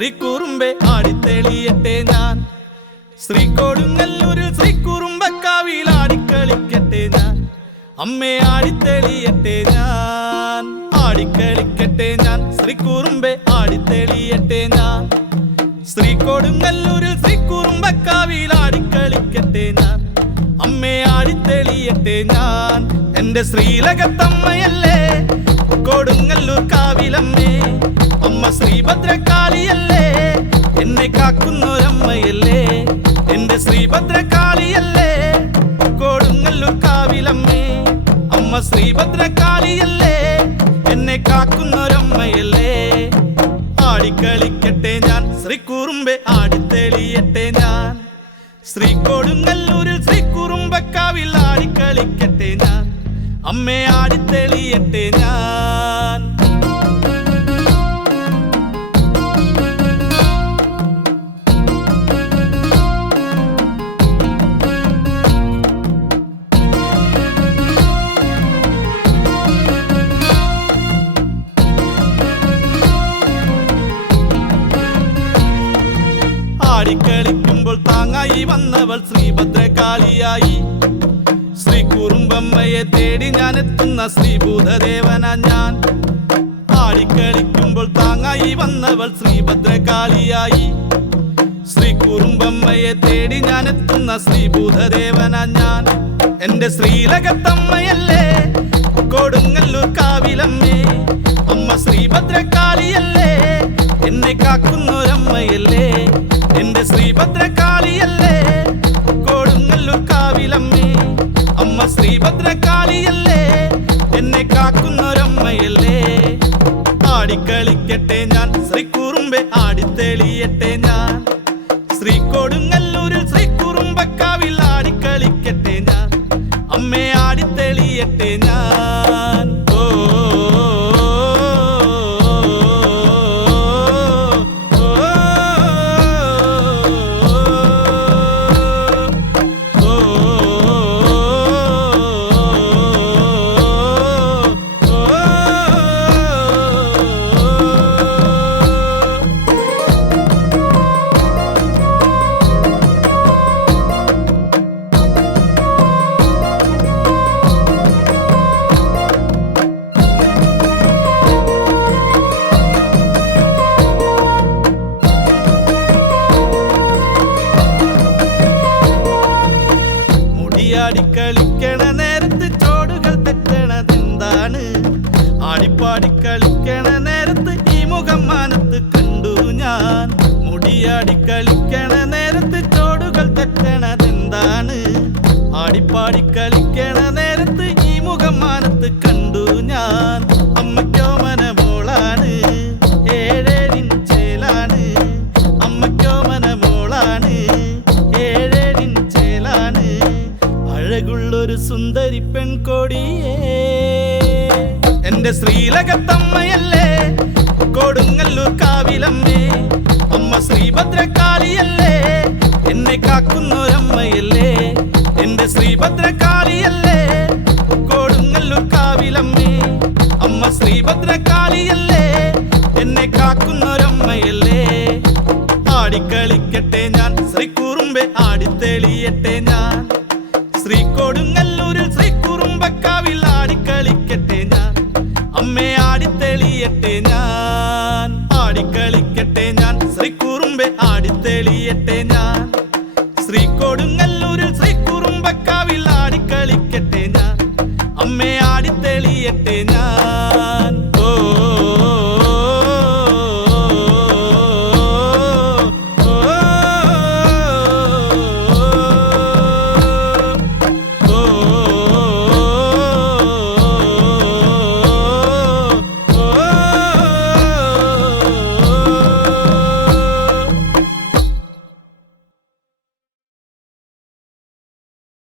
ശ്രീകുറുമ്പെ ആടിത്തെളിയട്ടെ ഞാൻ. ശ്രീകോടുങ്ങല്ലൂരിൽ ശ്രീകുറുമ്പക്കാവിൽ ആടിക്കളിക്കട്ടെ ഞാൻ. അമ്മേ ആടിത്തെളിയട്ടെ ഞാൻ, ആടിക്കളിക്കട്ടെ ഞാൻ. ശ്രീകുറുമ്പെ ആടിത്തെളിയട്ടെ ഞാൻ. ശ്രീകോടുങ്ങല്ലൂരിൽ ശ്രീകുറുമ്പക്കാവിൽ ആടിക്കളിക്കട്ടെ ഞാൻ. അമ്മേ ആടിത്തെളിയട്ടെ ഞാൻ. എന്റെ ശ്രീലകത്തമ്മയല്ലേ കൊടുങ്ങല്ലൂർ കാവിലമ്മേ. അമ്മ ശ്രീഭദ്രകാളിയല്ലേ, എന്നെ കാക്കുന്നൊരമ്മയല്ലേ. എന്റെ ശ്രീഭദ്രകാളിയല്ലേ കൊടുങ്ങല്ലൂർ കാവിലമ്മേ. അമ്മ ശ്രീഭദ്രകാളിയല്ലേ, എന്നെ കാക്കുന്നൊരമ്മയല്ലേ. ആടിക്കളിക്കട്ടെ ഞാൻ, ശ്രീകുറുമ്പെ ആടിത്തെളിയട്ടെ ഞാൻ. ശ്രീകോടുങ്ങല്ലൂരിൽ ശ്രീകുറുമ്പക്കാവിൽ ആടിക്കളിക്കട്ടെ ഞാൻ. അമ്മേ ആടിത്തെളിയട്ടെ ഞാൻ. ആടിക്കളിക്കുമ്പോൾ താങ്ങായി വന്നവൾ ശ്രീഭദ്രകാളിയായി. ശ്രീകുറുമ്പമ്മയെ തേടി ഞാൻ എത്തുന്ന ശ്രീഭൂതദേവനാ ഞാൻ. ആടിക്കളിക്കുമ്പോൾ താങ്ങായി വന്നവൾ ശ്രീഭദ്രകാളിയായി. ശ്രീകുറുമ്പമ്മയെ തേടി ഞാൻ എത്തുന്ന ശ്രീഭൂതദേവനാ ഞാൻ. എന്റെ ശ്രീലകത്തമ്മയല്ലേ കൊടുങ്ങല്ലൂർ കാവിലമ്മേ. അമ്മ ശ്രീഭദ്രകാളിയല്ലേ, എന്നെ കാക്കുന്നൊരമ്മയല്ലേ. എന്റെ ശ്രീഭദ്രകാളിയല്ലേ കൊടുങ്ങല്ലൂർ കാവിലമ്മേ. അമ്മ ശ്രീഭദ്രകാളിയല്ലേ, എന്നെ കാക്കുന്നൊരമ്മയല്ലേ. ആടിക്കളിക്കട്ടെ ഞാൻ, ശ്രീകുറുമ്പെ ആടിത്തെളിയട്ടെ ഞാൻ. ശ്രീകോടുങ്ങല്ലൂരിൽ ശ്രീകുറുമ്പക്കാവിൽ ആടിക്കളിക്കട്ടെ ഞാൻ. അമ്മേ ആടിത്തെളിയട്ടെ ഞാൻ. ആടിക്കളിക്കണ നേരത്ത് ചോടുകൾ തെറ്റണതെന്താണ്? ആടിപ്പാടിക്കളിക്കണ നേരത്ത് ഈ മുഖം മാനത്ത് കണ്ടു ഞാൻ. മുടിയാടിക്കളിക്കണ നേരത്ത് ചോടുകൾ തെറ്റണതെന്താണ്? ആടിപ്പാടിക്കളിക്കണ നേരത്ത് ഈ മുഖം മാനത്ത് കണ്ടു ഞാൻ. അമ്മയ്ക്കോ മനമോളാണ്, ഏഴേഴിഞ്ചേലാണ്. അമ്മയ്ക്കോ മനമോളാണ്, ഏഴേഴിഞ്ചേലാണ്. അഴകുള്ളൊരു സുന്ദരി പെൺകൊടിയേ. എന്റെ ശ്രീലകത്തമ്മയല്ലേ കൊടുങ്ങല്ലൂർ കാവിലമ്മേ. അമ്മ ശ്രീഭദ്രകാളിയല്ലേ, എന്നെ കാക്കുന്നൊരമ്മയല്ലേ. എന്റെ ശ്രീഭദ്രകാളിയല്ലേ കൊടുങ്ങല്ലൂർ കാവിലമ്മേ. അമ്മ ശ്രീഭദ്രകാളിയല്ലേ, എന്നെ കാക്കുന്നൊരമ്മയല്ലേ. ആടിക്കളിക്കട്ടെ ഞാൻ, ശ്രീകുറുമ്പെ ആടിത്തെളിയട്ടെ ഞാൻ. ശ്രീകോടുങ്ങല്ലൂരിൽ ശ്രീകുറുമ്പക്കാവിൽ ആടിക്കളിക്കട്ടെ ഞാൻ. അമ്മേ ആടിത്തെളിയട്ടെ ഞാൻ. ആടിക്കളിക്കട്ടെ ഞാൻ, ശ്രീകുറുമ്പെ ആടിത്തെളിയട്ടെ ഞാൻ. ശ്രീകോടുങ്ങല്ലൂരിൽ ശ്രീകുറുമ്പക്കാവിൽ ആടിക്കളിക്കട്ടെ ഞാൻ. അമ്മേ ആടിത്തെളിയട്ടെ ഞാൻ.